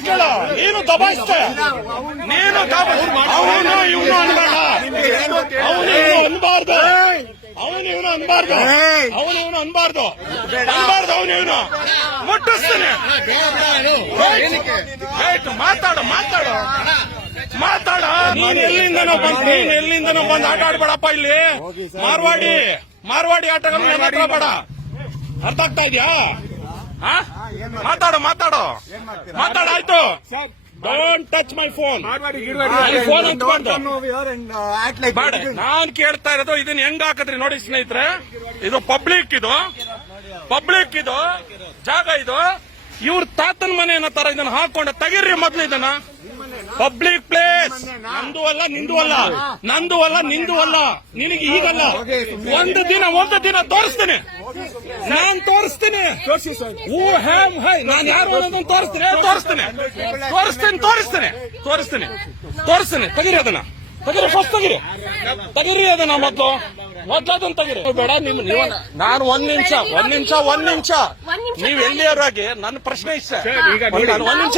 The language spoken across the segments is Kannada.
ಕೇಳ ನೀನು ದಬಾಯಿಸ್ತೆ ನೀನು ಅವನು ಇವನು ಅನ್ಬೇಡ ಅವನು ಇವನು ಅನ್ಬಾರ್ದು ಅವನು ಇವನು ಅನ್ಬಾರ್ದು ಅವನು ಇವನು ಅನ್ಬಾರ್ದು ಅವನು ಇವನು ಮುಟ್ಟಿಸ್ತಾನೆ ಮಾತಾಡು ಮಾತಾಡು ಮಾತಾಡ ನೀನ್ ಎಲ್ಲಿಂದನೋ ಬಂದು ಆಟ ಆಡ್ಬೇಡಪ್ಪ ಇಲ್ಲಿ ಮಾರ್ವಾಡಿ ಆಟಗಳನ್ನ ಬೇಡ ಅರ್ಥ ಆಗ್ತಾ ಇದೆಯಾ ಮಾತಾಡಾಯ್ತು ಡೋಂಟ್ ಟಚ್ ಮೈ ಫೋನ್ ನಾನ್ ಕೇಳ್ತಾ ಇರೋದು ಇದನ್ನ ಹೆಂಗ್ ಹಾಕದ್ರಿ ನೋಡಿ ಸ್ನೇಹಿತರೆ ಇದು ಪಬ್ಲಿಕ್ ಇದು ಜಾಗ ಇದು ಇವ್ರ ತಾತನ ಮನೆ ಅನ್ನೋ ತರ ಇದನ್ನ ಹಾಕೊಂಡ ತೆಗೀರಿ ಮೊದ್ಲು ಇದನ್ನ ಪಬ್ಲಿಕ್ ಪ್ಲೇಸ್ ನಂದು ಅಲ್ಲ ನಿಂದು ಅಲ್ಲ ನಿನಗೆ ಈಗಲ್ಲ ಒಂದು ದಿನ ತೋರಿಸ್ತೇನೆ ನಾನ್ ತೋರಿಸ್ತೇನೆ ನಾನು ಯಾರು ಅನ್ನೋದನ್ನ ತೋರಿಸ್ತೇನೆ ತೆಗೀರಿ ಅದನ್ನ ಫಸ್ಟ್ ತೆಗೀರಿ ಅದನ್ನ ಮೊದ್ಲದನ್ನ ತೆಗೀರಿ ಬೇಡ ನಾನು ಒಂದ್ ನಿಮಿಷ ನೀವ್ ಎಲ್ಲಿಯವರಾಗಿ ನನ್ನ ಪ್ರಶ್ನೆ ಇಷ್ಟ ಒಂದ್ ನಿಮಿಷ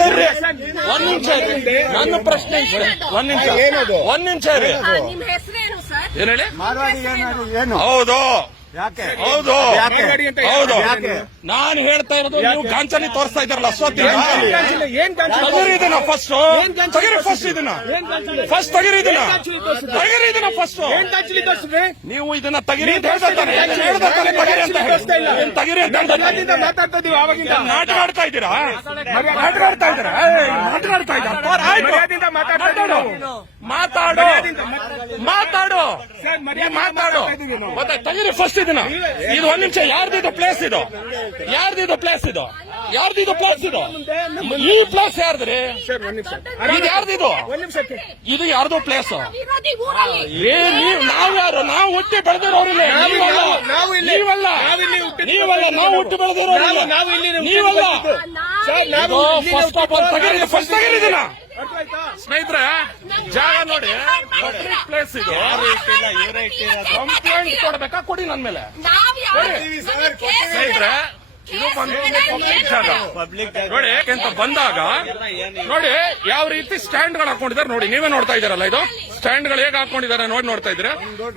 ಇರ್ರಿ ನನ್ನ ಪ್ರಶ್ನೆ ಇಷ್ಟ ಒಂದ್ ನಿಮಿಷ ಇರ್ರಿ ಏನ್ ಹೇಳಿ ಹೌದು ನಾನು ಹೇಳ್ತಾ ಇರೋದು ನೀವು ಗಾಂಚಲಿ ತೋರಿಸ್ತಾ ಇದ್ದಾರಲ್ಲ ತಗಿರಿದನ ಫಸ್ಟ್ ನೀವು ಇದನ್ನ ತಗಿರಿ ಅಂತ ತಗಿರಿ ಅಂತ ನಾಟಕ ಆಡ್ತಾ ಇದ್ದೀರಾ ಮಾತಾಡು ಮತ್ತೆ ತಗಿರಿ ಫಸ್ಟ್ ಇದನ್ನ ಇದು ಒಂದ್ ನಿಮಿಷ ಯಾರ್ದಿದು ಪ್ಲೇಸ್ ಇದು ಈ ಪ್ಲೇಸ್ ಯಾರ್ದ್ರಿ ಇದು ಯಾರ್ದಿದು ಇದು ಯಾರ್ದು ಪ್ಲೇಸ್ ನಾವ್ ಯಾರು ನಾವು ಹುಟ್ಟಿ ಬೆಳೆದಿರೋರಿಲ್ಲ ನೀವಲ್ಲ ನಾವು ಹುಟ್ಟಿ ಬೆಳೆದಿರೋರಿಲ್ಲ ನೀವಲ್ಲ ಫಸ್ಟ್ ಆಫ್ ಆಲ್ ಫಸ್ಟ್ ತೆಗೀರಿದಿನ ಸ್ನೇಹಿತರೆ ಜಾಗ ನೋಡಿ ಪಬ್ಲಿಕ್ ಪ್ಲೇಸ್ ಇದು ಕಂಪ್ಲೇಂಟ್ ಕೊಡ್ಬೇಕಾ ಕೊಡಿ ನನ್ ಮೇಲೆ ಸ್ನೇಹಿತರೆ ಇದು ಪಬ್ಲಿಕ್ ಜಾಗ ನೋಡಿ ಯಾಕೆಂತ ಬಂದಾಗ ನೋಡಿ ಯಾವ ರೀತಿ ಸ್ಟ್ಯಾಂಡ್ ಗಳು ಹಾಕೊಂಡಿದ್ದಾರೆ ನೋಡಿ ನೀವೇ ನೋಡ್ತಾ ಇದ್ದಾರಲ್ಲ ಇದು ಸ್ಟ್ಯಾಂಡ್ ಗಳು ಹೇಗೆ ಹಾಕೊಂಡಿದ್ದಾರೆ ನೋಡ್ತಾ ಇದ್ರೆ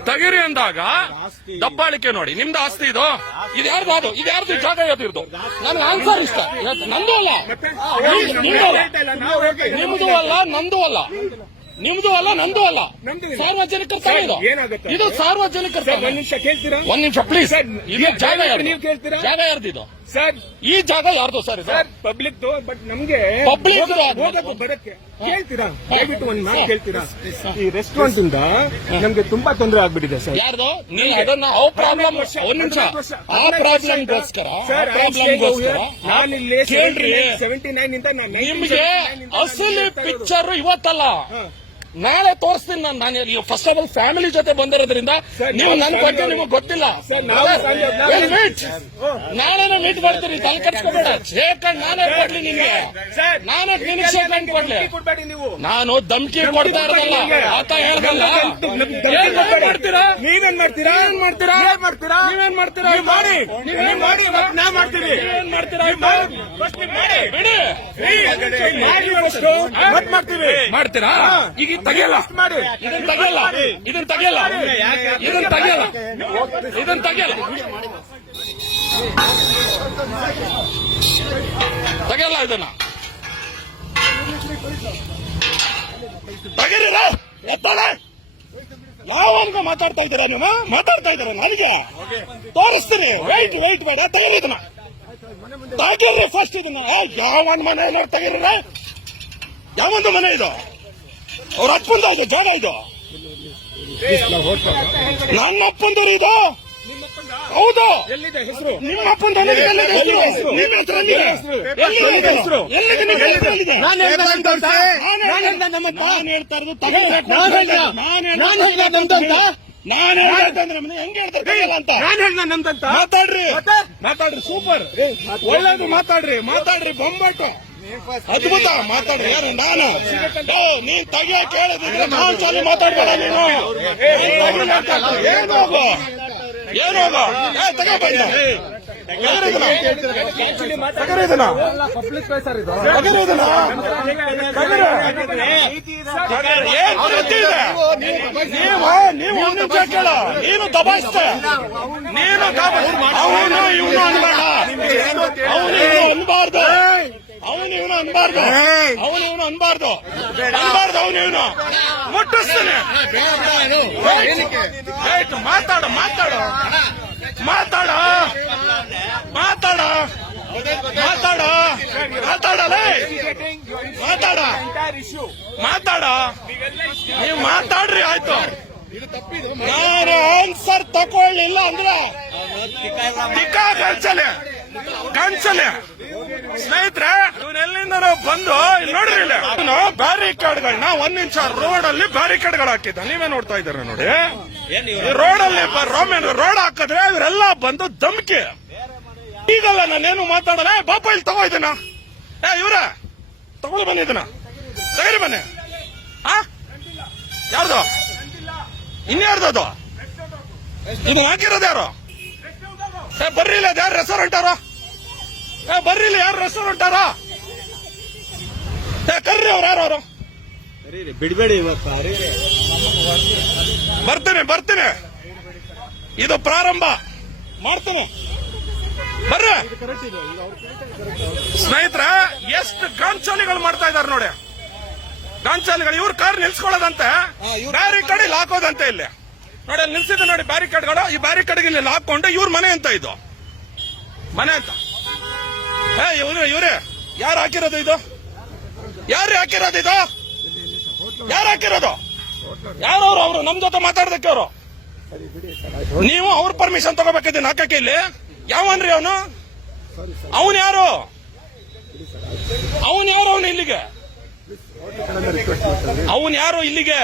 ತಗಿರಿ ಅಂದಾಗ ದಬ್ಬಾಳಿಕೆ ನೋಡಿ ನಿಮ್ದು ಆಸ್ತಿ ಇದು ಯಾರ್ದು ಜಾಗ ಯಾವ್ದು ನನ್ಗೆ ಆನ್ಸರ್ ಇಷ್ಟ ನಂದು ಅಲ್ಲ ನಿಮ್ದು ಅಲ್ಲ ನಂದು ಅಲ್ಲ ಸಾರ್ವಜನಿಕರ ಸ್ಥಳ ಇದು ಸಾರ್ವಜನಿಕರ ಒಂದ್ ನಿಮಿಷ ಪ್ಲೀಸ್ ಇದು ಜಾಗ ಯಾರ್ದಿದು ಸರ್ ಈ ಜಾಗ ಯಾರ್ದು ಸರ್ ಪಬ್ಲಿಕ್ ಬಟ್ ನಮ್ಗೆ ಬರಕ್ಕೆ ಕೇಳ್ತೀರಾ ದಯವಿಟ್ಟು ಒಂದ್ ಮಾತು ಕೇಳ್ತೀರಾ ಈ ರೆಸ್ಟೋರೆಂಟ್ ಇಂದ ನಮ್ಗೆ ತುಂಬಾ ತೊಂದರೆ ಆಗ್ಬಿಟ್ಟಿದೆ ಸರ್ ಯಾರ್ದು ನೀವು ಅದನ್ನ ಪ್ರಾಬ್ಲಮ್ ಒಂದ್ ನಿಮಿಷ ಆ ಪ್ರಾಬ್ಲಮ್ಗೋಸ್ಕರ ನಾನಿಲ್ಲಿ ಕೇಳ್ರಿ 79 ಇಂದ ನಿಮ್ಗೆ ಅಸಲಿ ಪಿಕ್ಚರ್ ಇವತ್ತಲ್ಲ ನಾಳೆ ತೋರಿಸ್ತೀನಿ ನಾನು ಫಸ್ಟ್ ಆಫ್ ಆಲ್ ಫ್ಯಾಮಿಲಿ ಜೊತೆ ಬಂದಿರೋದ್ರಿಂದ ನೀವು ನನ್ನ ಬಗ್ಗೆ ನಿಮಗೆ ಗೊತ್ತಿಲ್ಲ ನಾಳೆ ಮೀಟ್ ಮಾಡ್ತೀರಿ ತಲೆ ಕಟ್ಸ್ಕೋಬೇಡ ಶೇಖಂಡ್ ನಾನೇ ಕೊಡ್ಲಿ ನಿಮ್ಗೆ ನಿನಗೆ ಶೇಖಂಡ್ ಕೊಡ್ಲಿ ನಾನು ಧಮ್ಕಿ ಕೊಡ್ತಾ ಇರೋದಲ್ಲ ಆತ ಹೇಳ್ದಲ್ಲ ಮಾಡ್ತೀರಾ ನೀವೇನ್ ಮಾಡ್ತೀರಾ ಮಾಡ್ತೀರಾ ಈಗ ತೆಗೆಯಲ್ಲ ಇದನ್ನ ಇದನ್ನ ತೆಗೀರಿರ ಎತ್ತಾಳೆ ಯಾವಾಗ ಮಾತಾಡ್ತಾ ಇದ್ದೀರಾ ನೀವು ನನಗೆ ತೋರಿಸ್ತೀನಿ ವೈಟ್ ಬೇಡ ತೆಗೀರಿ ಇದನ್ನ ತೆಗೀರಿ ಫಸ್ಟ್ ಇದನ್ನ ಯಾವನ್ ಮನೆ ತೆಗೀರಿರ ಯಾವೊಂದು ಮನೆ ಇದು ಅವ್ರ ಅಪ್ಪಂದ ಇದು ಜಾಗ ಇದು ನನ್ನ ಅಪ್ಪಂದವ್ರು ಇದು ಹೌದು ನಿಮ್ಮ ಅಪ್ಪಂದ ನಾನು ಹೇಳ್ತಾ ಇರೋದು ನಾನು ಹೇಳ್ತಂದ್ರೆ ಹೆಂಗ್ ಹೇಳ್ತಾರೆ ಅಂತ ಮಾತಾಡ್ರಿ ಸೂಪರ್ ಒಳ್ಳೇದು ಮಾತಾಡ್ರಿ ಬೊಂಬಾಟು ಅದ್ಭುತ ಮಾತಾಡ್ರಿ ಯಾರು ನಾನು ನೀನ್ ತೆಗಿಯ ಕೇಳದಿದ್ರೆ ನಾನ್ ಚಾಲಿ ಮಾತಾಡ್ಬೇಡ ನೀನು ಏನೋಗ ತಗೋ ಪಬ್ಲಿಕ್ ಪ್ಲೇಸ್ ಸರ್ ಇದು. ನೀವು ಒಂದು ನಿಮಿಷ ಕೇಳ. ನೀನು ದಬಾಯಿಸ್ತೆ, ನೀನು ಅವನು ಇವನು ಅನ್ಬೇಡ, ಅವನು ಇವನು ಅನ್ಬಾರ್ದು, ಅವನು ಇವನು ಅನ್ಬಾರ್ದು, ಅವನು ಇವನು ಅನ್ಬಾರ್ದು, ಅವನು ಇವನು ಮುಟ್ಟಿಸ್ತಾನೆ. ಮಾತಾಡ ಮಾತಾಡ ಮಾತಾಡ ಮಾತಾಡ ಮಾತಾಡ ಮಾತಾಡಲೇ ಮಾತಾಡ ಮಾತಾಡ ನೀವು ಮಾತಾಡ್ರಿ. ಆಯ್ತು, ನಾನು ಆನ್ಸರ್ ತಗೊಳ್ಳಿಲ್ಲ ಅಂದ್ರೆ ಕನ್ಸಲೆ ಸ್ನೇಹಿತರೆ, ಇವನೆಲ್ಲಿಂದ ಬಂದು ಇಲ್ಲಿ ನೋಡ್ರಿ, ಇಲ್ಲಿ ಬ್ಯಾರಿಕೇಡ್ಗಳನ್ನ 1 ಇಂಚ್ ರೋಡ್ ಅಲ್ಲಿ ಬ್ಯಾರಿಕೇಡ್ಗಳು ಹಾಕಿದ್ದ. ನೀವೇ ನೋಡ್ತಾ ಇದ್ದೀರ ನೋಡಿ. ರೋಡ್ ಅಲ್ಲಿ ರೋಡ್ ಹಾಕಿದ್ರೆ ಇವರೆಲ್ಲ ಬಂದು ಧಮ್ಕಿ. ಈಗಲ್ಲ ನಾನೇನು ಮಾತಾಡಲ್ಲ. ಬಾಪ ಇಲ್ಲಿ ತಗೋ ಇದನ್ನ, ಇವ್ರ ತಗೊಳ್ಳಿ ಬನ್ನಿ, ಇದನ್ನ ತಗರಿ ಬನ್ನಿ. ಯಾರ್ದು ಇನ್ಯಾರ್ದು ಅದು? ಇದನ್ನ ಹಾಕಿರೋದು ಯಾರು? ಬರ್ರಿ ಇಲ್ಲ, ಯಾರು ರೆಸ್ಟೋರೆಂಟ್ ಯಾರು? ಬರ್ರಿ ಇಲ್ಲ, ಯಾರು ರೆಸ್ಟೋರೆಂಟ್ ಯಾರು? ಕರ್ರಿ ಅವ್ರು, ಯಾರು ಅವರು? ಬಿಡ್ಬೇಡಿ, ಬರ್ತೀನಿ. ಇದು ಪ್ರಾರಂಭ ಮಾಡ್ತೀನಿ, ಬರ್ರಿ. ಸ್ನೇಹಿತರೆ, ಎಷ್ಟು ಗಾಂಚಾಲಿಗಳು ಮಾಡ್ತಾ ಇದಾರೆ ನೋಡಿ. ಗಾಂಚಾಲಿಗಳು ಇವ್ರ ಕಾರ್ ನಿಲ್ಸ್ಕೊಳ್ಳೋದಂತೆ, ಬ್ಯಾರಿಕೇಡ್ ಇಲ್ಲಿ ಹಾಕೋದಂತೆ. ಇಲ್ಲಿ ನೋಡಿ, ಅಲ್ಲಿ ನಿಲ್ಸಿದ್ದು ನೋಡಿ ಬ್ಯಾರಿಕೇಡ್ಗಳು. ಈ ಬ್ಯಾರಿಕೇಡ್ಗೆ ಇಲ್ಲಿ ಹಾಕೊಂಡು ಇವ್ರ ಮನೆ ಅಂತ, ಇದು ಮನೆ ಅಂತ. ಇವ್ರೇ ಯಾರು ಹಾಕಿರೋದು ಇದು? ಯಾರು ಹಾಕಿರೋದು ಇದು? ಯಾರು ಹಾಕಿರೋದು? ಯಾರವ್ರು? ಅವರು ನಮ್ ಜೊತೆ ಮಾತಾಡೋದಕ್ಕೆ ಅವರು. ನೀವು ಅವ್ರ ಪರ್ಮಿಷನ್ ತಗೋಬೇಕಿದ್ದೀನಿ ಹಾಕಕ್ಕೆ. ಇಲ್ಲಿ ಯಾವನ್ರಿ ಅವನು? ಅವನು ಯಾರು? ಅವನು ಇಲ್ಲಿಗೆ? ಅವನು ಯಾರು ಇಲ್ಲಿಗೆ?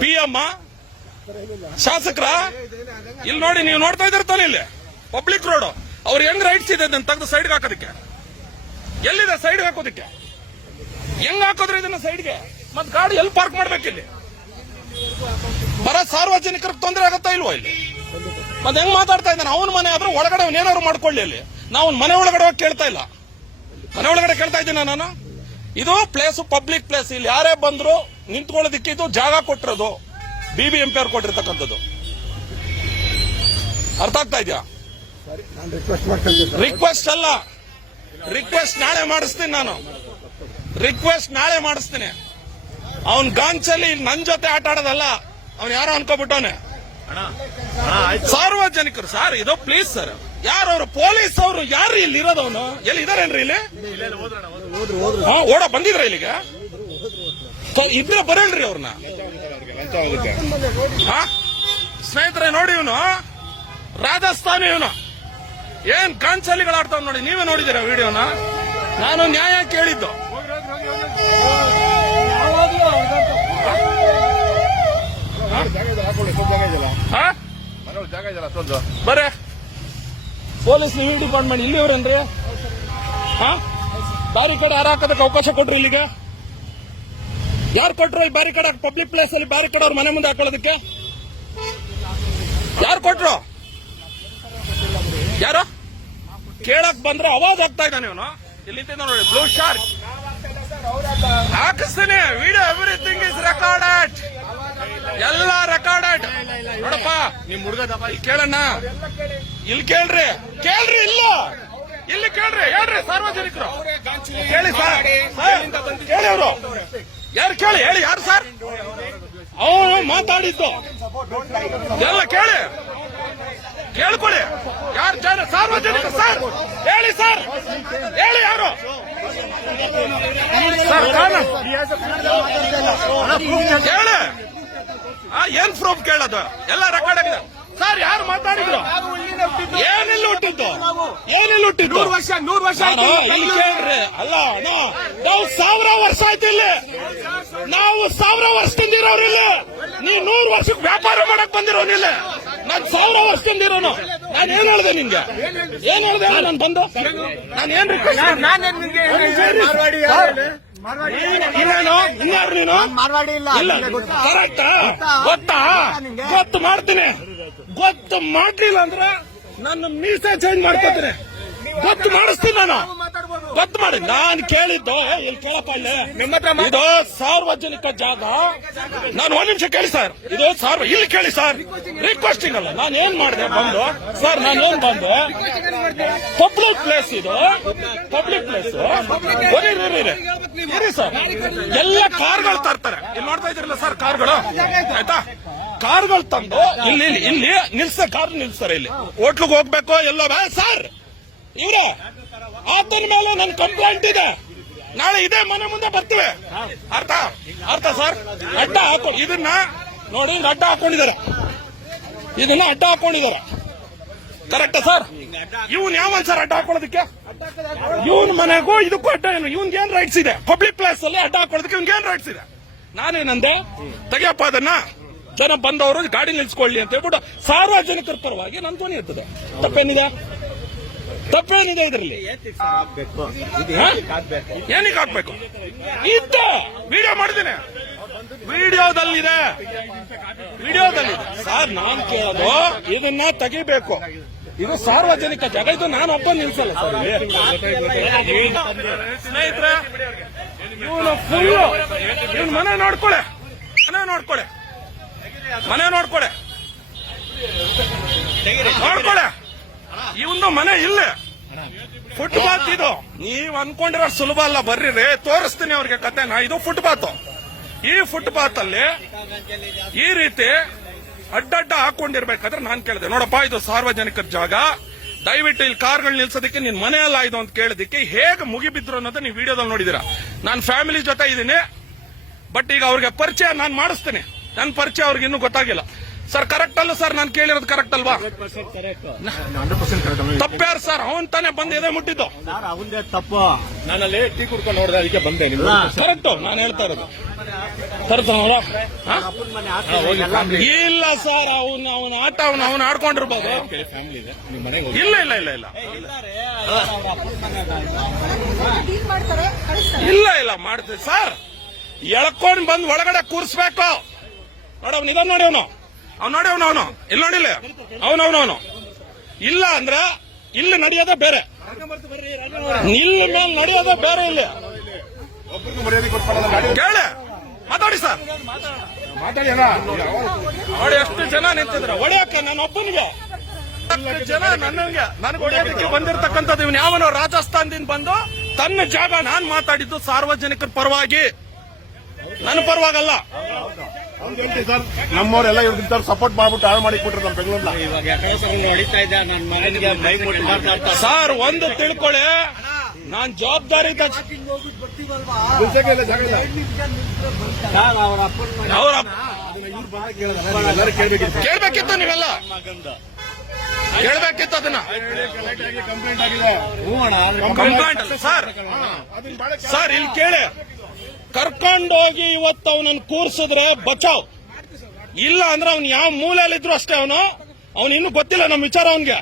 PM ಶಾಸಕರ? ಇಲ್ಲಿ ನೋಡಿ, ನೀವು ನೋಡ್ತಾ ಇದ್ದೀರತ್ತಲ್ಲ, ಇಲ್ಲಿ ಪಬ್ಲಿಕ್ ರೋಡ್. ಅವ್ರು ಹೆಂಗ್ ರೈಟ್ಸ್ ಇದೆ ಅದನ್ನ ತೆಗೆದು ಸೈಡ್ಗೆ ಹಾಕೋದಕ್ಕೆ? ಎಲ್ಲಿದೆ ಸೈಡ್ಗೆ ಹಾಕೋದಕ್ಕೆ? ಹೆಂಗ್ ಹಾಕೋದ್ರೆ ಇದನ್ನ ಸೈಡ್ಗೆ? ಮತ್ ಗಾಡಿ ಎಲ್ಲಿ ಪಾರ್ಕ್ ಮಾಡ್ಬೇಕಿಲ್ಲಿ? ಬರೋ ಸಾರ್ವಜನಿಕರಿಗೆ ತೊಂದರೆ ಆಗತ್ತಾ ಇಲ್ವೋ ಇಲ್ಲಿ? ಮತ್ತೆ ಹೆಂಗ್ ಮಾತಾಡ್ತಾ ಇದ್ದಾನೆ? ಅವನ ಮನೆ ಆದ್ರೂ ಒಳಗಡೆ ಅವನೇನಾದ್ರು ಮಾಡ್ಕೊಳ್ಳಿ. ಅಲ್ಲಿ ನಾವು ಮನೆ ಒಳಗಡೆ ಹೋಗಿ ಕೇಳ್ತಾ ಇಲ್ಲ, ಮನೆ ಒಳಗಡೆ ಕೇಳ್ತಾ ಇದ್ದೀನಿ ನಾನು. ಇದು ಪ್ಲೇಸ್ ಪಬ್ಲಿಕ್ ಪ್ಲೇಸ್. ಇಲ್ಲಿ ಯಾರೇ ಬಂದ್ರು ನಿಂತ್ಕೊಳ್ಳೋದಿಕ್ಕೆ ಇದು ಜಾಗ ಕೊಟ್ಟಿರೋದು BBMP ಅವ್ರು ಕೊಟ್ಟಿರ್ತಕ್ಕಂಥದ್ದು. ಅರ್ಥ ಆಗ್ತಾ ಇದೆಯಾ? ರಿಕ್ವೆಸ್ಟ್ ಅಲ್ಲ, ರಿಕ್ವೆಸ್ಟ್ ನಾಳೆ ಮಾಡಿಸ್ತೀನಿ ನಾನು. ರಿಕ್ವೆಸ್ಟ್ ನಾಳೆ ಮಾಡಿಸ್ತೀನಿ. ಅವನ್ ಗಾಂಚಲಿ ನನ್ ಜೊತೆ ಆಟ ಆಡೋದಲ್ಲ, ಅವ್ನು ಯಾರೋ ಅನ್ಕೋಬಿಟ್ಟವನೆ. ಸಾರ್ವಜನಿಕರು ಸರ್, ಇದು ಪ್ಲೀಸ್ ಸರ್. ಯಾರವ್ರು? ಪೊಲೀಸ್ ಅವರು ಯಾರು? ಇಲ್ಲಿ ಇರೋದವನು ಎಲ್ಲಿ ಇದಾರೇನ್ರಿ? ಇಲ್ಲಿ ಓಡ ಬಂದಿದ್ರ ಇಲ್ಲಿಗೆ? ಇದ್ರೆ ಬರಲ್ರಿ ಅವ್ರನ್ನ. ಸ್ನೇಹಿತರೆ ನೋಡಿ, ಇವನು ರಾಜಸ್ಥಾನಿ, ಇವನು ಏನ್ ಗಾಂಚಲಿಗಳಾಡ್ತಾವ್ ನೋಡಿ. ನೀವೇ ನೋಡಿದಿರ ವಿಡಿಯೋನ? ನಾನು ನ್ಯಾಯ ಕೇಳಿದ್ದು. ಬರೇ ಪೊಲೀಸ್ ಡಿಪಾರ್ಟ್ಮೆಂಟ್ ಇಲ್ಲಿವ್ರೇನ್ರಿ? ಬ್ಯಾರಿಕೇಡ್ ಯಾರು ಹಾಕೋದಕ್ಕೆ ಅವಕಾಶ ಕೊಟ್ರಿ? ಇಲ್ಲಿಗೆ ಯಾರು ಕೊಟ್ರು? ಈ ಬ್ಯಾರಿಕೇಡ್ ಪಬ್ಲಿಕ್ ಪ್ಲೇಸ್ ಅಲ್ಲಿ ಬ್ಯಾರಿಕೇಡ್ ಅವ್ರ ಮನೆ ಮುಂದೆ ಹಾಕೊಳ್ಳೋದಕ್ಕೆ ಯಾರು ಕೊಟ್ರು? ಯಾರು ಕೇಳಕ್ ಬಂದ್ರೆ ಅವಾಜ್ ಆಗ್ತಾ ಇದ್ದಾನೆ ಇವನು. ಇಲ್ಲಿ ನೋಡಿ, ಬ್ಲೂ ಶಾರ್ಕ್ ಹಾಕಿಸ್ತೀನಿ. ವಿಡಿಯೋ ಎವ್ರಿಥಿಂಗ್ ಇಸ್ ರೆಕಾರ್ಡೆಡ್, ಎಲ್ಲ ರೆಕಾರ್ಡೆಡ್. ನೋಡಪ್ಪ, ನಿಮ್ ಹುಡುಗ ಕೇಳಣ್ಣ, ಇಲ್ಲಿ ಕೇಳ್ರಿ, ಇಲ್ಲ ಇಲ್ಲಿ ಕೇಳ್ರಿ, ಹೇಳ್ರಿ ಸಾರ್ವಜನಿಕರು ಕೇಳಿ ಸರ್, ಕೇಳಿ ಅವರು ಯಾರು ಕೇಳಿ, ಹೇಳಿ ಯಾರು ಸರ್? ಅವನು ಮಾತಾಡಿದ್ದು ಎಲ್ಲ ಕೇಳ್ಕೊಳ್ಳಿ. ಯಾರು ಸಾರ್ವಜನಿಕ ಸರ್? ಹೇಳಿ ಸರ್, ಹೇಳಿ ಯಾರು ಸರ್? ಹೇಳಿ, ಏನ್ ಪ್ರೂಫ್ ಕೇಳೋದು? ಎಲ್ಲ ರೆಕಾರ್ಡ್ ಆಗಿದೆ ಸರ್. ಯಾರು ಮಾತಾಡಿದ್ರು? ಏನಿಲ್ಲ ಹುಟ್ಟಿದ್ದು? 100 ವರ್ಷ ಇಲ್ಲಿ ಕೇಳ್ರಿ. ಅಲ್ಲ, ನಾವು 1000 ವರ್ಷ ಆಯ್ತು ಇಲ್ಲಿ. ನಾವು 1000 ವರ್ಷದಿಂದ ಇರೋರಿಲ್ಲ. ನೀವು 100 ವರ್ಷಕ್ಕೆ ವ್ಯಾಪಾರ ಮಾಡಕ್ ಬಂದಿರೋನಿಲ್ಲ. ನಾನು 1000 ವರ್ಷದಿಂದ ಇರೋನು. ನಾನು ಏನ್ ಹೇಳ್ದೆ ನಿನ್ಗೆ? ಏನ್ ಹೇಳ್ದೆ ನಾನು ಬಂದು? ನಾನು ಏನ್ ಇನ್ಯಾರು ನೀನು? ಇಲ್ಲ, ಕರೆಕ್ಟ್ ಗೊತ್ತಾ? ಗೊತ್ತು ಮಾಡ್ತೀನಿ. ಗೊತ್ತು ಮಾಡ್ಲಿಲ್ಲ ಅಂದ್ರೆ ನನ್ನ ಮೀಸೆ ಚೇಂಜ್ ಮಾಡ್ಕೊತೀನಿ, ಗೊತ್ತು ಮಾಡಿಸ್ತೀನಿ ನಾನು, ಗೊತ್ತು ಮಾಡಿ. ನಾನು ಕೇಳಿದ್ದು ಇಲ್ಲಿ ಕೇಳಪ್ಪ, ಇಲ್ಲಿ ಇದು ಸಾರ್ವಜನಿಕ ಜಾಗ. ನಾನು ಒಂದ್ ನಿಮಿಷ ಕೇಳಿ ಸರ್, ಇದು ಇಲ್ಲಿ ಕೇಳಿ ಸರ್, ರಿಕ್ವೆಸ್ಟಿಂಗ್ ಅಲ್ಲ. ನಾನು ಏನ್ ಮಾಡಿದೆ ಬಂದು ಸರ್, ನಾನು ಏನ್ ಬಂದೆ, ಪಬ್ಲಿಕ್ ಪ್ಲೇಸ್ ಇದು, ಪಬ್ಲಿಕ್ ಪ್ಲೇಸ್. ಇರಿ ಸರ್, ಎಲ್ಲ ಕಾರ್ಗಳು ತರ್ತಾರೆ, ಇಲ್ಲಿ ನೋಡ್ತಾ ಇದ್ರಲ್ಲ ಸರ್ ಕಾರ್ಗಳು, ಆಯ್ತಾ? ಕಾರ್ಗಳು ತಂದು ಇಲ್ಲಿ ಕಾರ್ ನಿಲ್ಸ್ತಾರೆ. ಇಲ್ಲಿ ಹೋಟ್ಲಿಗೆ ಹೋಗ್ಬೇಕು ಎಲ್ಲೋ ಸರ್, ಇವ್ರೆ ಆತನ ಮೇಲೆ ನನ್ನ ಕಂಪ್ಲೇಂಟ್ ಇದೆ, ನಾಳೆ ಇದೇ ಮನೆ ಮುಂದೆ ಬರ್ತೀವಿ. ಅರ್ಥ ಸರ್? ಅಡ್ಡ ಹಾಕೋ ಇದನ್ನ ನೋಡಿ, ಅಡ್ಡ ಹಾಕೊಂಡಿದ್ದಾರೆ, ಇದನ್ನ ಅಡ್ಡ ಹಾಕೊಂಡಿದ್ದಾರೆ. ಕರೆಕ್ಟಾ ಸರ್? ಇವನ್ ಯಾವನ್ ಸರ್ ಅಡ್ಡ ಹಾಕೊಳ್ಳೋದಕ್ಕೆ? ಇವನ್ ಮನೆಗೂ ಇದಕ್ಕೂ ಅಡ್ಡ ಏನು? ಇವನ್ಗೆ ಏನ್ ರೈಟ್ಸ್ ಇದೆ? ಪಬ್ಲಿಕ್ ಪ್ಲೇಸ್ ಅಲ್ಲಿ ಅಡ್ಡ ಹಾಕೊಳ್ಳೋದಕ್ಕೆ ಇವನ್ಗೆ ಏನ್ ರೈಟ್ಸ್ ಇದೆ? ನಾನೇನಂದೆ, ತೆಗಿಯಪ್ಪ ಅದನ್ನ, ಜನ ಬಂದವರು ಗಾಡಿ ನಿಲ್ಸ್ಕೊಳ್ಳಿ ಅಂತ ಹೇಳ್ಬಿಟ್ಟು ಸಾರ್ವಜನಿಕರ ಪರವಾಗಿ ನನ್ನ ಧ್ವನಿ ಇರ್ತದೆ. ತಪ್ಪೇನಿದೆ? ತಪ್ಪೇನಿದೆ ಇದರಲ್ಲಿ? ಏನಕ್ಕೆ ಹಾಕ್ಬೇಕು? ಇದ್ದ ವಿಡಿಯೋ ಮಾಡಿದ್ದೇನೆ, ವಿಡಿಯೋದಲ್ಲಿದೆ ಸರ್. ನಾನ್ ಕೇಳೋದು ಇದನ್ನ ತೆಗಿಬೇಕು, ಇದು ಸಾರ್ವಜನಿಕ ಜಾಗ, ಇದು ನಾನು ಒಬ್ಬ ನಿಲ್ಸಲ್ಲ ಸರ್. ಸ್ನೇಹಿತರೆ, ಇವನು ಫುಲ್ ಇವನ್ ಮನೆ ನೋಡ್ಕೊಳೆ, ಇವಂದು ಮನೆ ಇಲ್ಲ, ಫುಟ್ಪಾತ್ ಇದು. ನೀವ್ ಅನ್ಕೊಂಡಿರೋ ಸುಲಭ ಅಲ್ಲ, ಬರ್ರಿ ತೋರಿಸ್ತೀನಿ ಅವ್ರಿಗೆ ಕತೆನ. ಇದು ಫುಟ್ಪಾತ್. ಈ ಫುಟ್ಪಾತ್ ಅಲ್ಲಿ ಈ ರೀತಿ ಅಡ್ಡಡ್ಡ ಹಾಕೊಂಡಿರ್ಬೇಕಾದ್ರೆ ನಾನ್ ಕೇಳಿದೆ, ನೋಡಪ್ಪ ಇದು ಸಾರ್ವಜನಿಕರ ಜಾಗ, ದಯವಿಟ್ಟು ಇಲ್ಲಿ ಕಾರ್ಗಳು ನಿಲ್ಸೋದಕ್ಕೆ ನಿನ್ ಮನೆ ಅಲ್ಲ ಇದು ಅಂತ ಕೇಳೋದಕ್ಕೆ ಹೇಗೆ ಮುಗಿಬಿದ್ರು ಅನ್ನೋದು ನೀವು ವಿಡಿಯೋದಲ್ಲಿ ನೋಡಿದೀರಾ. ನಾನು ಫ್ಯಾಮಿಲಿ ಜೊತೆ ಇದ್ದೀನಿ, ಬಟ್ ಈಗ ಅವ್ರಿಗೆ ಪರಿಚಯ ನಾನು ಮಾಡಿಸ್ತೀನಿ. ನನ್ನ ಪರಿಚಯ ಅವ್ರಿಗೆ ಇನ್ನೂ ಗೊತ್ತಾಗಿಲ್ಲ ಸರ್. ಕರೆಕ್ಟ್ ಅಲ್ಲ ಸರ್? ನಾನು ಕೇಳಿರೋದು ಕರೆಕ್ಟ್ ಅಲ್ವಾ? ತಪ್ಪ್ಯಾರು ಸರ್? ಅವನ್ ತಾನೇ ಬಂದು ಎದೆ ಮುಟ್ಟಿದ್ದು. ಅವಂದೇ ತಪ್ಪು. ನಾನಲ್ಲಿ ಟೀ ಕುಡ್ಕೊಂಡು ನೋಡಿದೆ, ಅದಕ್ಕೆ ಬಂದೆ. ಕರೆಕ್ಟ್ ನಾನು ಹೇಳ್ತಾ ಇರೋದು ಇಲ್ಲ ಸರ್. ಅವನ ಆಟ ಅವನು ಆಡ್ಕೊಂಡಿರ್ಬೋದು. ಇಲ್ಲ ಮಾಡ್ತೀವಿ ಸರ್. ಎಳ್ಕೊಂಡ್ ಬಂದ್ ಒಳಗಡೆ ಕೂರ್ಸ್ಬೇಕು. ನೋಡವ್ ನಿಧಾನ ನೋಡಿ, ಅವನು ಇಲ್ಲಿ ನೋಡಿಲ್ಲ, ಅವನು ಇಲ್ಲ ಅಂದ್ರೆ ಇಲ್ಲಿ ನಡೆಯೋದೇ ಬೇರೆ, ಇಲ್ಲಿ ಮೇಲೆ ನಡೆಯೋದೇ ಬೇರೆ. ಇಲ್ಲಿ ಕೇಳಿ ಮಾತಾಡಿ ಸರ್, ನೋಡಿ ಎಷ್ಟು ಜನ ನಿಂತಿದ್ರು ಹೊಡೆಯಕ್ಕೆ. ನಾನು ಒಬ್ಬನಿಗೆ ಜನ ನನಗೆ ಹೊಡೆಯೋದಕ್ಕೆ ಬಂದಿರತಕ್ಕಂಥದ್ದು. ಇವನು ಯಾವನೋ ರಾಜಸ್ಥಾನದಿಂದ ಬಂದು ತನ್ನ ಜಾಗ. ನಾನ್ ಮಾತಾಡಿದ್ದು ಸಾರ್ವಜನಿಕರ ಪರವಾಗಿ, ನನ್ನ ಪರವಾಗಲ್ಲ. ನಮ್ಮವರೆಲ್ಲ ಇವ್ರಿಗೆ ಸಪೋರ್ಟ್ ಮಾಡ್ಬಿಟ್ಟು ಹಾಳು ಮಾಡಿ ಕೊಟ್ರು ನಮ್ಮ ಬೆಂಗಳೂರ್ನ. ಸರ್ ಒಂದು ತಿಳ್ಕೊಳ್ಳಿ, ನಾನ್ ಜವಾಬ್ದಾರಿ ಕೇಳ್ಬೇಕಿತ್ತು, ನೀವೆಲ್ಲ ಕೇಳ್ಬೇಕಿತ್ತು ಅದನ್ನ. ಕಂಪ್ಲೇಂಟ್ ಸರ್ ಇಲ್ಲಿ ಕೇಳಿ. ಕರ್ಕೊಂಡೋಗಿ ಇವತ್ತು ಅವನನ್ನು ಕೂರ್ಸಿದ್ರೆ ಬಚಾವ್, ಇಲ್ಲ ಅಂದ್ರೆ ಅವ್ನು ಯಾವ ಮೂಲೆಯಲ್ಲಿದ್ರು ಅಷ್ಟೇ. ಅವನು ಇನ್ನೂ ಗೊತ್ತಿಲ್ಲ ನಮ್ಮ ವಿಚಾರ ಅವನ್ಗೆ.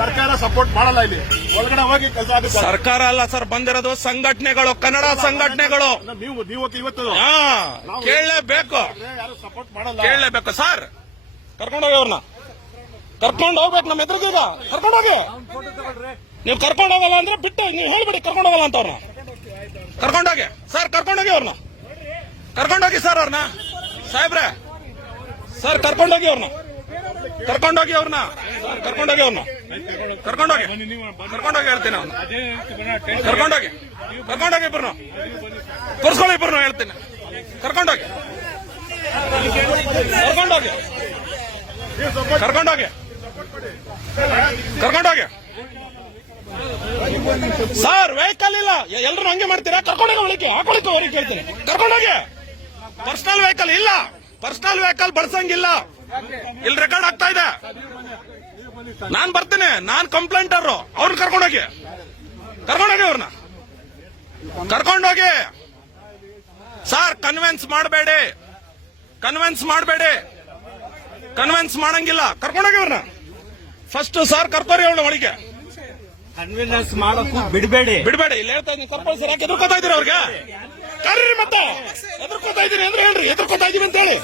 ಸರ್ಕಾರ ಸಪೋರ್ಟ್ ಮಾಡಲ್ಲ, ಇಲ್ಲಿ ಒಳಗಡೆ ಹೋಗಿ ಕೆಲಸ. ಸರ್ಕಾರ ಅಲ್ಲ ಸರ್, ಬಂದಿರೋದು ಸಂಘಟನೆಗಳು, ಕನ್ನಡ ಸಂಘಟನೆಗಳು. ಇವತ್ತು ಕೇಳಲೇಬೇಕು, ಸಪೋರ್ಟ್ ಮಾಡಲ್ಲ, ಕೇಳಲೇಬೇಕು ಸರ್. ಕರ್ಕೊಂಡೋಗಿ ಅವ್ರನ್ನ ಕರ್ಕೊಂಡು ಹೋಗ್ಬೇಕು. ನಮ್ಮ ಎದುರಿಗೀಗ ಕರ್ಕೊಂಡೋಗಿ. ನೀವು ಕರ್ಕೊಂಡು ಹೋಗಲ್ಲ ಅಂದ್ರೆ ಬಿಟ್ಟು ನೀವು ಹೇಳ್ಬಿಡಿ ಕರ್ಕೊಂಡು ಹೋಗಲ್ಲ ಅಂತ ಅವ್ರನ್ನ. ಕರ್ಕೊಂಡೋಗಿ ಸರ್, ಕರ್ಕೊಂಡೋಗಿ ಅವ್ರನ್ನ, ಕರ್ಕೊಂಡೋಗಿ ಸರ್ ಅವ್ರನ್ನ. ಸಾಹೇಬ್ರೆ ಸರ್, ಕರ್ಕೊಂಡೋಗಿ ಅವ್ರನ್ನ, ಕರ್ಕೊಂಡೋಗಿ ಹೇಳ್ತೀನಿ ಅವ್ನು. ಕರ್ಕೊಂಡೋಗಿ ಇಬ್ಬರು ಕೂರ್ಸ್ಕೊಳ್ಳಿ, ಇಬ್ಬರು ಹೇಳ್ತೀನಿ. ಕರ್ಕೊಂಡೋಗಿ ಸರ್. ವೆಹಿಕಲ್ ಇಲ್ಲ, ಎಲ್ರು ಹಂಗೆ ಮಾಡ್ತೀರಾ? ಕರ್ಕೊಂಡೋಗಿ ಒಳಗೆ ಹಾಕೊಳಿಕೆ ಅವ್ರಿಗೆ ಕೇಳ್ತೀನಿ. ಕರ್ಕೊಂಡೋಗಿ. ಪರ್ಸನಲ್ ವೆಹಿಕಲ್ ಇಲ್ಲ, ಪರ್ಸನಲ್ ವೆಹಿಕಲ್ ಬಳಸಂಗಿಲ್ಲ. ಇಲ್ಲಿ ರೆಕಾರ್ಡ್ ಆಗ್ತಾ ಇದೆ. ನಾನ್ ಬರ್ತೀನಿ, ನಾನ್ ಕಂಪ್ಲೇಂಟರ್. ಅವ್ರನ್ನ ಕರ್ಕೊಂಡೋಗಿ ಅವ್ರನ್ನ ಕರ್ಕೊಂಡೋಗಿ ಸರ್. ಕನ್ವಿನ್ಸ್ ಮಾಡಂಗಿಲ್ಲ. ಕರ್ಕೊಂಡೋಗಿ ಅವ್ರನ್ನ ಫಸ್ಟ್ ಸರ್. ಕರ್ಕೋರಿ ಅವಳ ಒಳಗೆ. ಕನ್ವಿನ್ಸ್ ಮಾಡೋಕ್ಕೂ ಬಿಡಬೇಡಿ. ಇಲ್ಲಿ ಹೇಳ್ತಾ ಇದ್ದೀನಿ, ಕರ್ಕೊಳ್ಳಿ ಸರ್. ಯಾಕೆ ಎದುರ್ಕೋತಾ ಇದ್ದೀರ ಅವ್ರಿಗೆ? ಕರ್ರಿ ಮತ್ತೆ ಎದುರ್ಕೋತಾ ಇದೀನಿ ಅಂದ್ರೆ ಹೇಳ್ರಿ, ಎದುರ್ಕೋತಾ ಇದೀನಿ ಅಂತ ಹೇಳಿ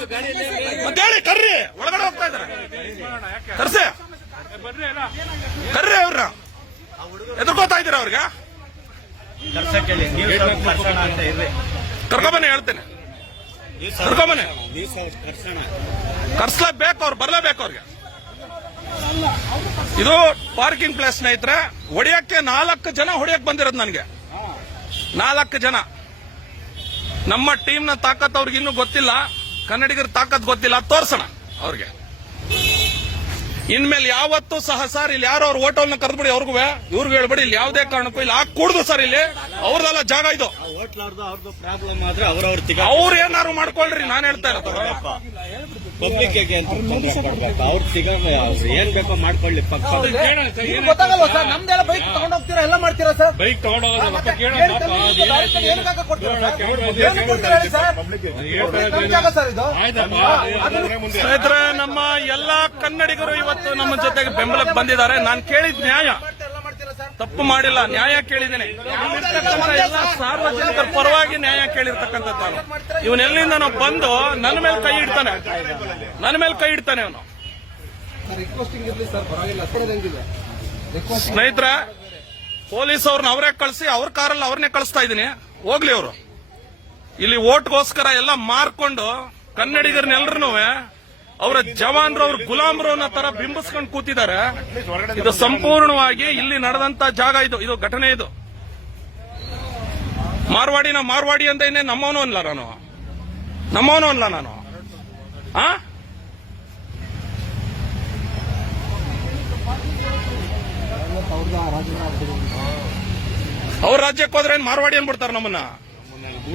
ಮತ್ತೆ ಹೇಳಿ, ಕರ್ರಿ. ಒಳಗಡೆ ಹೋಗ್ತಾ ಇದಾರೆ, ಕರ್ಸಿ, ಕರ್ರಿ ಅವ್ರನ್ನ. ಎದುರ್ಕೋತಾ ಇದ್ದೀರಾ ಅವ್ರಿಗೆ? ಕರ್ಕೊಂಬನ್ನಿ, ಹೇಳ್ತೇನೆ, ಕರ್ಕೊಂಬನ್ನಿ. ಕರ್ಸ್ಲೇಬೇಕು, ಅವ್ರು ಬರ್ಲೇಬೇಕು ಅವ್ರಿಗೆ. ಇದು ಪಾರ್ಕಿಂಗ್ ಪ್ಲೇಸ್ ಸ್ನೇಹಿತರೆ. ಹೊಡಿಯಕ್ಕೆ 4 ಜನ ಹೊಡಿಯಕ್ಕೆ ಬಂದಿರೋದು ನನಗೆ, 4 ಜನ. ನಮ್ಮ ಟೀಮ್ನ ತಾಕತ್ ಅವ್ರಿಗೆ ಇನ್ನೂ ಗೊತ್ತಿಲ್ಲ, ಕನ್ನಡಿಗರ ತಾಕತ್ ಗೊತ್ತಿಲ್ಲ, ತೋರ್ಸೋಣ ಅವ್ರಿಗೆ. ಇನ್ಮೇಲೆ ಯಾವತ್ತೂ ಸಹ ಸರ್ ಇಲ್ಲಿ ಯಾರೋ ಅವ್ರ ಹೋಟೆಲ್ನ ಕರೆದ್ಬಿಡಿ, ಅವ್ರಿಗೂ ಇವ್ರಿಗೂ ಹೇಳ್ಬಿಡಿ, ಇಲ್ಲಿ ಯಾವುದೇ ಕಾರಣಕ್ಕೂ ಇಲ್ಲಿ ಕೂಡುದು ಸರ್, ಇಲ್ಲಿ ಅವ್ರದೆಲ್ಲ ಜಾಗ ಇದು. ಅವ್ರು ಏನಾರು ಮಾಡ್ಕೊಳ್ರಿ, ನಾನು ಹೇಳ್ತಾ ಇರೋದು ಪಬ್ಲಿಕ್ ಏನ್ ಬೇಕೋ ಮಾಡ್ಕೊಳ್ಳಿ. ಗೊತ್ತಾಗಲ್ವಾ ಸರ್? ನಮ್ದೆಲ್ಲ ಬೈಕ್ ತಗೊಂಡೋಗ್ತೀರಾ, ಎಲ್ಲ ಮಾಡ್ತೀರಾ ಸರ್? ಬೈಕ್ ತಗೊಂಡೋಗೋದು ಸರ್ ಇದು ಸ್ನೇಹಿತರೆ, ನಮ್ಮ ಎಲ್ಲಾ ಕನ್ನಡಿಗರು ಇವತ್ತು ನಮ್ಮ ಜೊತೆಗೆ ಬೆಂಬಲಕ್ಕೆ ಬಂದಿದ್ದಾರೆ. ನಾನು ಕೇಳಿದ ನ್ಯಾಯ, ತಪ್ಪು ಮಾಡಿಲ್ಲ, ನ್ಯಾಯ ಕೇಳಿದ್ದೇನೆ. ಇಲ್ಲಿರ್ತಕ್ಕಂಥ ಎಲ್ಲ ಸಾರ್ವಜನಿಕರ ಪರವಾಗಿ ನ್ಯಾಯ ಕೇಳಿರ್ತಕ್ಕಂಥದ್ದು ನಾನು. ಇವನೆಲ್ಲಿಂದ ನಾವು ಬಂದು ನನ್ನ ಮೇಲೆ ಕೈ ಇಡ್ತಾನೆ, ನನ್ನ ಮೇಲೆ ಕೈ ಇಡ್ತಾನೆ ಅವನು. ಸ್ನೇಹಿತರೆ, ಪೊಲೀಸ್ ಅವ್ರನ್ನ ಅವರೇ ಕಳಿಸಿ, ಅವ್ರ ಕಾರಲ್ಲಿ ಅವ್ರನ್ನೇ ಕಳಿಸ್ತಾ ಇದ್ದೀನಿ, ಹೋಗ್ಲಿ ಅವರು. ಇಲ್ಲಿ ಓಟ್ಗೋಸ್ಕರ ಎಲ್ಲ ಮಾರ್ಕೊಂಡು ಕನ್ನಡಿಗರನ್ನೆಲ್ಲರೂ ಅವರ ಜವಾನ್ರು, ಅವ್ರ ಗುಲಾಮರು ಅನ್ನೋ ತರ ಬಿಂಬಿಸ್ಕೊಂಡು ಕೂತಿದ್ದಾರೆ. ಇದು ಸಂಪೂರ್ಣವಾಗಿ ಇಲ್ಲಿ ನಡೆದಂತ ಜಾಗ, ಇದು ಘಟನೆ. ಇದು ಮಾರ್ವಾಡಿ ಅಂತ ಇನ್ನೇ ನಮ್ಮವನು ಅಲ್ಲ ನಾನು, ನಮ್ಮವನು ಅಲ್ಲ ನಾನು. ಅವ್ರ ರಾಜ್ಯಕ್ಕೆ ಹೋದ್ರೆ ಮಾರ್ವಾಡಿ ಅನ್ಬಿಡ್ತಾರೆ ನಮ್ಮನ್ನ.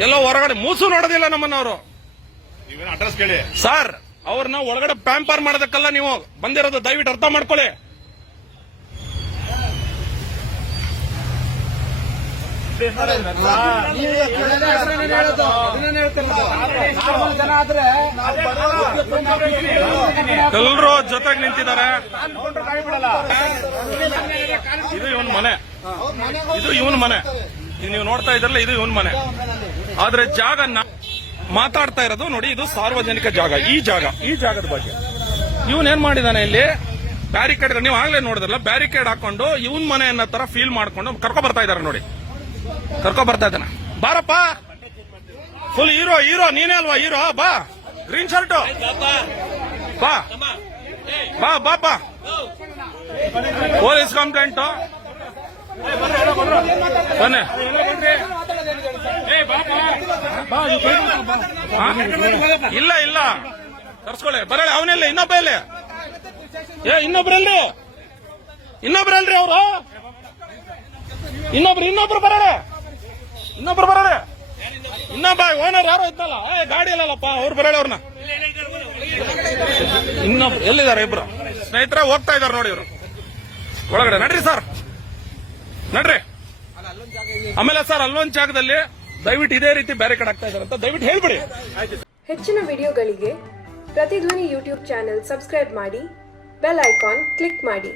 ಎಲ್ಲೋ ಹೊರಗಡೆ ಮೂಸು ನೋಡೋದಿಲ್ಲ ನಮ್ಮನ್ನ ಅವರು. ಅಡ್ರೆಸ್ ಕೇಳಿ ಸರ್, ಅವ್ರನ್ನ ಒಳಗಡೆ ಪ್ಯಾಂಪರ್ ಮಾಡೋದಕ್ಕಲ್ಲ ನೀವು ಬಂದಿರೋದು, ದಯವಿಟ್ಟು ಅರ್ಥ ಮಾಡ್ಕೊಳ್ಳಿ. ಎಲ್ಲರೂ ಜೊತೆಗೆ ನಿಂತಿದ್ದಾರೆ. ಇದು ಇವನ್ ಮನೆ, ಇದು ಇವನ್ ಮನೆ. ನೀವು ನೋಡ್ತಾ ಇದ್ರಲ್ಲ, ಇದು ಇವನ್ ಮನೆ. ಆದ್ರೆ ಜಾಗ ಮಾತಾಡ್ತಾ ಇರೋದು ನೋಡಿ, ಇದು ಸಾರ್ವಜನಿಕ ಜಾಗ. ಈ ಜಾಗದ ಬಗ್ಗೆ ಇವನೇನ್ ಮಾಡಿದಾನೆ, ಇಲ್ಲಿ ಬ್ಯಾರಿಕೇಡ್, ನೀವು ಆಗ್ಲೇ ನೋಡಿದ್ರಲ್ಲ, ಬ್ಯಾರಿಕೇಡ್ ಹಾಕೊಂಡು ಇವನ್ ಮನೆ ಅನ್ನೋ ತರ ಫೀಲ್ ಮಾಡ್ಕೊಂಡು ಕರ್ಕೊ ಬರ್ತಾ ಇದಾರೆ ನೋಡಿ, ಕರ್ಕೊ ಬರ್ತಾ ಇದ್ದಾನೆ. ಬಾರಪ್ಪ, ಫುಲ್ ಹೀರೋ ನೀನೇ ಅಲ್ವಾ ಹೀರೋ? ಬಾ, ಗ್ರೀನ್ ಶರ್ಟ್, ಬಾ ಬಾ ಬಾ ಬಾ. ಪೊಲೀಸ್ ಕಂಪ್ಲೇಂಟ್ ಬನ್ನಿ. ಇಲ್ಲ ಕರ್ಸ್ಕೊಳ್ಳಿ, ಬರಲ್ಲ. ಅವನೆಲ್ಲ ಇನ್ನೊಬ್ಬ ಇಲ್ಲಿ, ಇನ್ನೊಬ್ರಲ್ರಿ ಅವರು, ಇನ್ನೊಬ್ರು ಬರಲ್ಲ, ಇನ್ನೊಬ್ಬ ಓನರ್ ಯಾರೋ ಇದ್ದಲ್ಲ, ಗಾಡಿ ಇಲ್ಲಲ್ಲಪ್ಪ, ಅವ್ರು ಬರಲ್ಲ. ಅವ್ರನ್ನ ಇನ್ನೊಬ್ರು ಎಲ್ಲಿದ್ದಾರೆ? ಇಬ್ರು ಸ್ನೇಹಿತರೆ ಹೋಗ್ತಾ ಇದಾರೆ ನೋಡಿ ಇವರು ಒಳಗಡೆ. ನಡ್ರಿ ಸರ್, ನಡ್ರಿ. ಆಮೇಲೆ ಸರ್, ಅಲ್ಲೊಂದ್ ಜಾಗದಲ್ಲಿ ದಯವಿಟ್ಟು ಇದೇ ರೀತಿ ಬ್ಯಾರಿಕೇಡ್ ಆಗ್ತಾ ಇದಾರೆ ಅಂತ ದಯವಿಟ್ಟು ಹೇಳ್ಬಿಡಿ. ಹೆಚ್ಚಿನ ವಿಡಿಯೋಗಳಿಗೆ ಪ್ರತಿಧ್ವನಿ ಯೂಟ್ಯೂಬ್ ಚಾನೆಲ್ ಸಬ್ಸ್ಕ್ರೈಬ್ ಮಾಡಿ, ಬೆಲ್ ಐಕಾನ್ ಕ್ಲಿಕ್ ಮಾಡಿ.